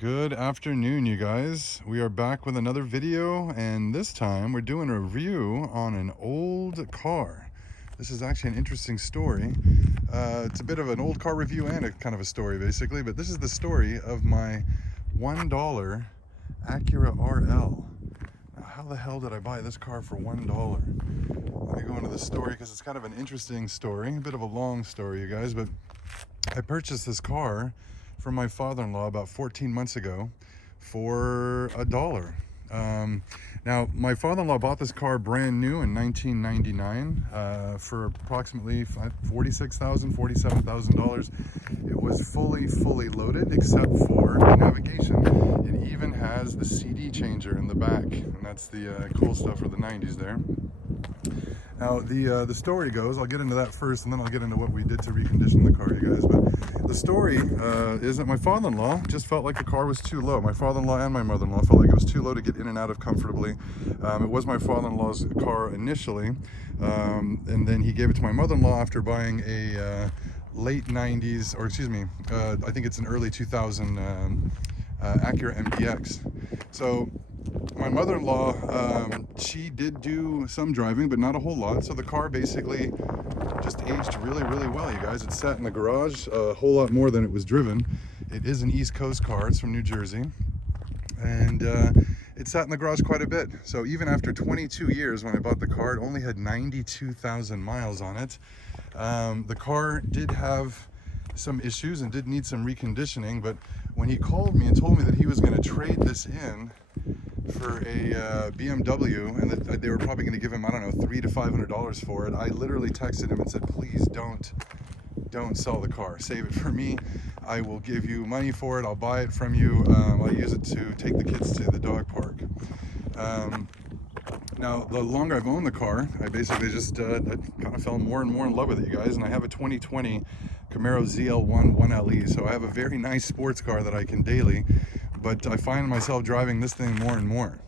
Good afternoon, you guys. We are back with another video, and this time we're doing a review on an old car. This is actually an interesting story. It's a bit of an old car review and a kind of a story, basically, but this is the story of my $1 Acura RL. Now, how the hell did I buy this car for $1? Let me go into the story because it's kind of an interesting story, a bit of a long story, you guys, but I purchased this car from my father-in-law about 14 months ago for $1. Now, my father-in-law bought this car brand new in 1999 for approximately $46,000, $47,000. It was fully loaded except for the navigation. It even has the CD changer in the back, and that's the cool stuff for the 90s there. Now, the story goes, I'll get into that first, and then I'll get into what we did to recondition the car, you guys. But the story is that my father-in-law just felt like the car was too low. My father-in-law and my mother-in-law felt like it was too low to get in and out of comfortably. It was my father-in-law's car initially, and then he gave it to my mother-in-law after buying a late 90s, or excuse me, I think it's an early 2000 Acura MDX. So my mother-in-law, she did do some driving, but not a whole lot. So the car basically just aged really well, you guys. It sat in the garage a whole lot more than it was driven. It is an East Coast car. It's from New Jersey. And it sat in the garage quite a bit. So even after 22 years when I bought the car, it only had 92,000 miles on it. The car did have some issues and did need some reconditioning, but when he called me and told me that he was going to trade this in for a BMW, and that they were probably going to give him, I don't know, $300 to $500 for it, I literally texted him and said, please don't sell the car. Save it for me. I will give you money for it. I'll buy it from you. I'll use it to take the kids to the dog park. Now, the longer I've owned the car, I basically just I kind of fell more and more in love with it, you guys. And I have a 2020 Camaro ZL1 1LE, so I have a very nice sports car that I can daily, but I find myself driving this thing more and more.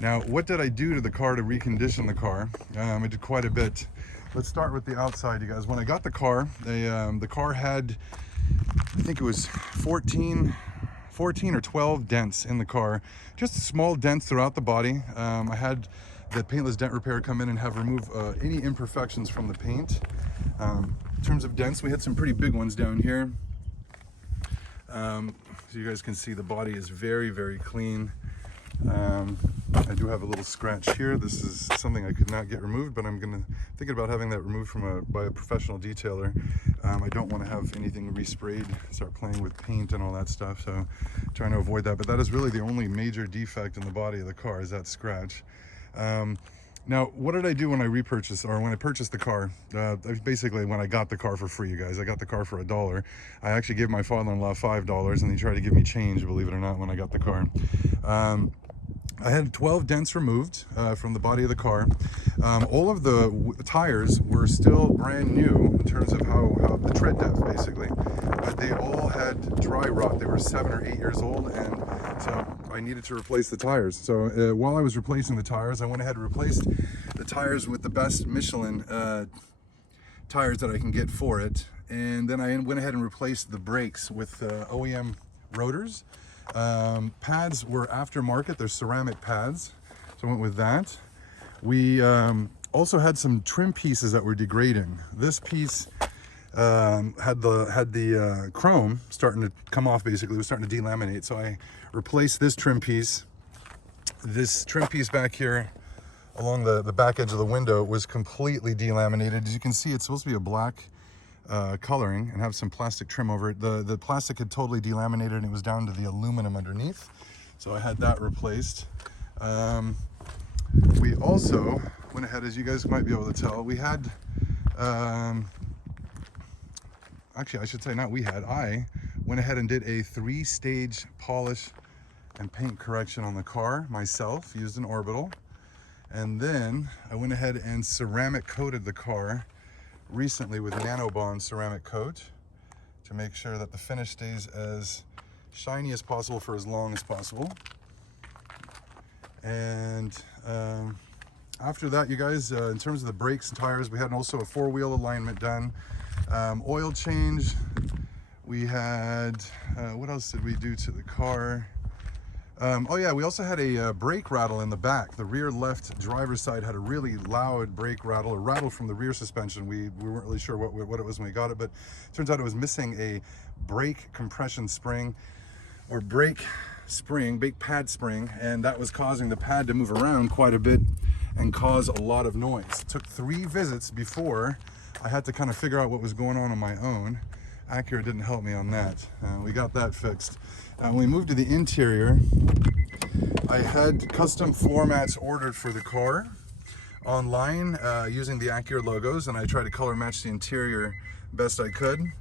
Now, what did I do to the car to recondition the car? I did quite a bit. Let's start with the outside, you guys. When I got the car, the car had, I think it was 14 or 12 dents in the car, just small dents throughout the body. I had the paintless dent repair come in and have remove any imperfections from the paint. In terms of dents, we had some pretty big ones down here. So you guys can see the body is very clean. I do have a little scratch here. This is something I could not get removed, but I'm thinking about having that removed by a professional detailer. I don't want to have anything resprayed, start playing with paint and all that stuff, so trying to avoid that. But that is really the only major defect in the body of the car, is that scratch. Now, what did I do when I purchased the car? Basically, when I got the car for free, you guys. I got the car for $1. I actually gave my father-in-law $5, and he tried to give me change, believe it or not, when I got the car. I had 12 dents removed from the body of the car. All of the tires were still brand new in terms of how the tread depth, basically, but they all had dry rot. They were 7 or 8 years old, and so I needed to replace the tires. So while I was replacing the tires, I went ahead and replaced the tires with the best Michelin tires that I can get for it, and then I went ahead and replaced the brakes with OEM rotors. Pads were aftermarket, they're ceramic pads, so I went with that. We also had some trim pieces that were degrading. This piece had the chrome starting to come off, basically. It was starting to delaminate, so I replaced this trim piece. This trim piece back here along the back edge of the window was completely delaminated. As you can see, it's supposed to be a black coloring and have some plastic trim over it. The plastic had totally delaminated and it was down to the aluminum underneath, so I had that replaced. We also went ahead, as you guys might be able to tell, we had actually, I should say not we had, I went ahead and did a 3-stage polish and paint correction on the car myself, used an orbital, and then I went ahead and ceramic coated the car recently with Nanobond ceramic coat to make sure that the finish stays as shiny as possible for as long as possible. And after that, you guys, in terms of the brakes and tires, we had also a 4-wheel alignment done, oil change, We had, what else did we do to the car? Oh yeah, we also had a brake rattle in the back. The rear left driver's side had a really loud brake rattle, or rattle from the rear suspension. We weren't really sure what it was when we got it, but it turns out it was missing a brake compression spring, or brake pad spring, and that was causing the pad to move around quite a bit and cause a lot of noise. It took 3 visits before I had to kind of figure out what was going on my own. Acura didn't help me on that. We got that fixed. When we moved to the interior, I had custom floor mats ordered for the car online using the Acura logos, and I tried to color match the interior best I could.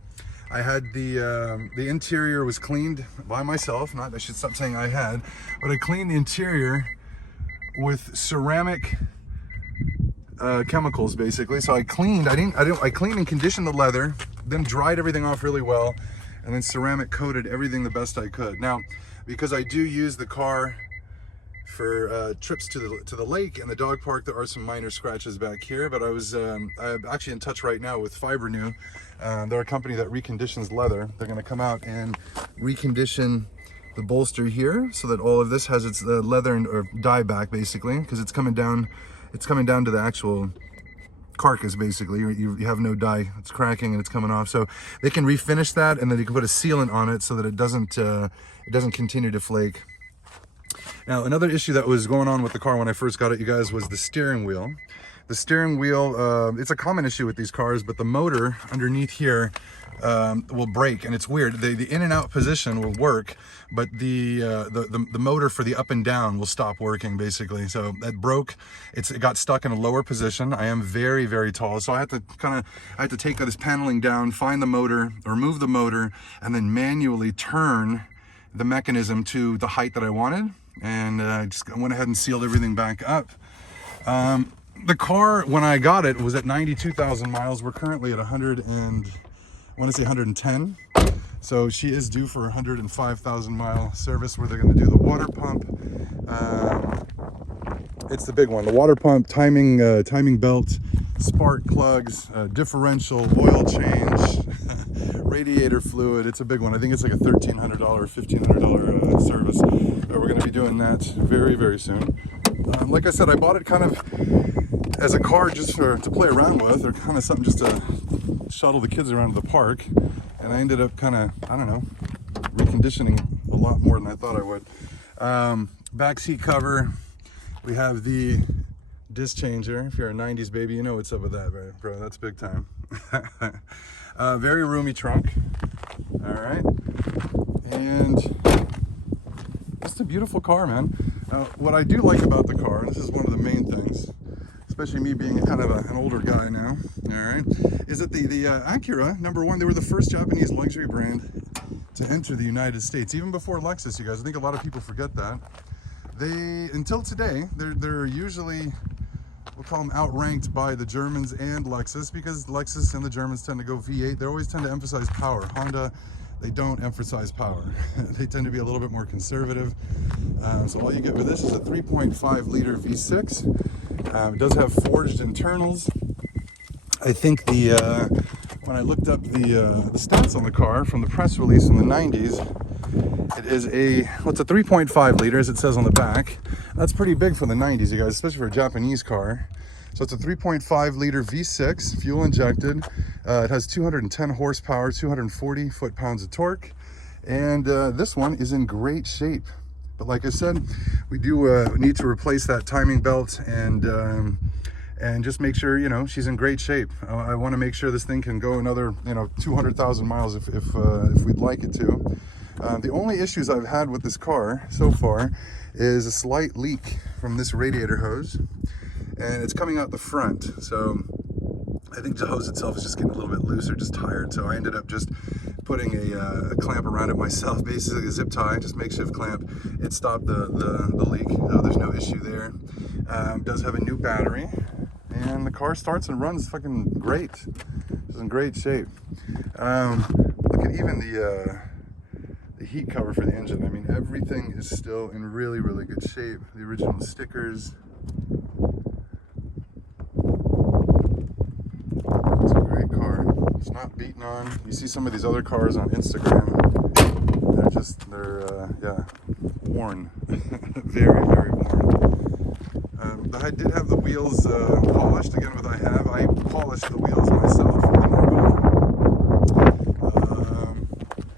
I had the interior was cleaned by myself. I should stop saying I had, but I cleaned the interior with ceramic chemicals, basically. So I cleaned. I cleaned and conditioned the leather, then dried everything off really well, and then ceramic coated everything the best I could. Now, because I do use the car for trips to the lake and the dog park, there are some minor scratches back here, but I'm actually in touch right now with Fiber New. They're a company that reconditions leather. They're going to come out and recondition the bolster here so that all of this has its leather or dye back, basically, because it's coming down to the actual carcass. Basically, you have no dye, it's cracking and it's coming off. So they can refinish that, and then you can put a sealant on it so that it doesn't continue to flake. Now, another issue that was going on with the car when I first got it, you guys, was the steering wheel. The steering wheel, it's a common issue with these cars, but the motor underneath here will break, and it's weird. The in and out position will work, but the motor for the up and down will stop working, basically. So that broke. It got stuck in a lower position. I am very, very tall, so I had to take this paneling down, find the motor, remove the motor, and then manually turn the mechanism to the height that I wanted, and I just went ahead and sealed everything back up. The car, when I got it, was at 92,000 miles. We're currently at 110. So she is due for a 105,000 mile service where they're going to do the water pump. It's the big one. The water pump, timing belt, spark plugs, differential, oil change, radiator fluid. It's a big one. I think it's like a $1,300 or $1,500 service. We're going to be doing that very, very soon. Like I said, I bought it kind of as a car just to play around with, or kind of something just to shuttle the kids around to the park. And I ended up kind of, I don't know, reconditioning a lot more than I thought I would. Back seat cover. We have the disc changer. If you're a 90s baby, you know what's up with that, right, bro? That's big time. Very roomy trunk. All right. And just a beautiful car, man. What I do like about the car, and this is one of the main things, especially me being kind of an older guy now, all right, is that the Acura, number one, they were the first Japanese luxury brand to enter the United States, even before Lexus, you guys. I think a lot of people forget that. Until today, they're usually, we'll call them, outranked by the Germans and Lexus, because Lexus and the Germans tend to go V8. They always tend to emphasize power. Honda, they don't emphasize power. They tend to be a little bit more conservative. So all you get with this is a 3.5 liter V6. It does have forged internals. I think when I looked up the stats on the car from the press release in the 90s, it is it's a 3.5 liter, as it says on the back. That's pretty big for the 90s, you guys, especially for a Japanese car. So it's a 3.5 liter V6, fuel injected. It has 210 horsepower, 240 foot-pounds of torque. And this one is in great shape. But like I said, we do need to replace that timing belt and just make sure, you know, she's in great shape. I want to make sure this thing can go another, 200,000 miles if we'd like it to. The only issues I've had with this car so far is a slight leak from this radiator hose, and it's coming out the front. So I think the hose itself is just getting a little bit loose or just tired. So I ended up just putting a clamp around it myself, basically a zip tie, just makeshift clamp. It stopped the leak. There's no issue there. It does have a new battery, and the car starts and runs fucking great. It's in great shape. Look at even the heat cover for the engine. I mean, everything is still in really, really good shape. The original stickers. It's a great car. It's not beaten on. You see some of these other cars on Instagram, yeah, worn. Very, very worn. I did have the wheels polished. Again, I polished the wheels myself with the Marble.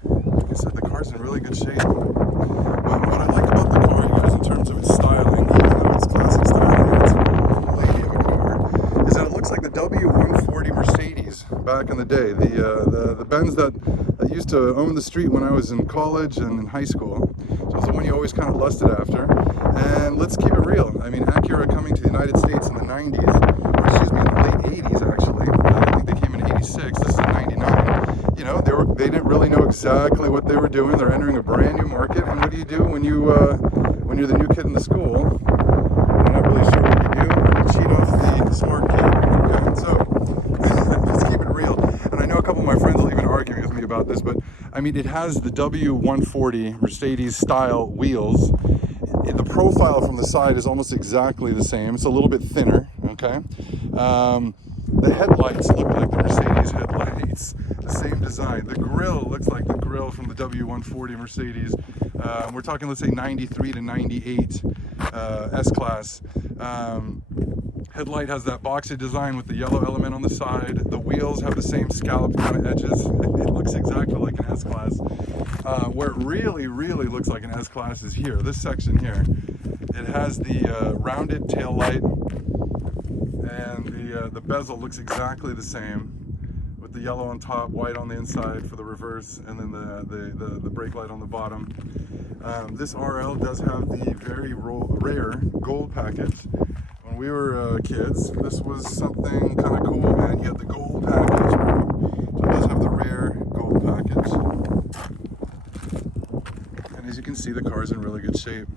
Like I said, the car's in really good shape. What I like about the car, you guys, in terms of its styling, even though it's classic styling, it's a lady of a car, is that it looks like the W140 Mercedes back in the day. The Benz that used to own the street when I was in college and in high school. So it was the one you always kind of lusted after. And let's keep it real. I mean, Acura coming to the United States in the 90s, or excuse me, in the late 80s actually. I think they came in 86. This is in 99. You know, they didn't really know exactly what they were doing. They're entering a brand new market. And what do you do when you're the new kid in the school? You're not really sure what you do. You cheat off the smart kid. Okay, so let's keep it real. And I know a couple of my friends will even argue with me about this, but I mean, it has the W140 Mercedes style wheels. The profile from the side is almost exactly the same. It's a little bit thinner, okay? The headlights look like the Mercedes headlights, the same design. The grille looks like the grille from the W140 Mercedes. We're talking, let's say, 93 to 98 S-Class. Headlight has that boxy design with the yellow element on the side. The wheels have the same scalloped kind of edges. It looks exactly like an S-Class. Where it really, really looks like an S-Class is here, this section here. It has the rounded tail light, and the bezel looks exactly the same, with the yellow on top, white on the inside for the reverse, and then the brake light on the bottom. This RL does have the very rare gold package. When we were kids, this was something kind of cool, man. You had the gold package, bro. So it does have the rare gold package. And as you can see, the car's in really good shape.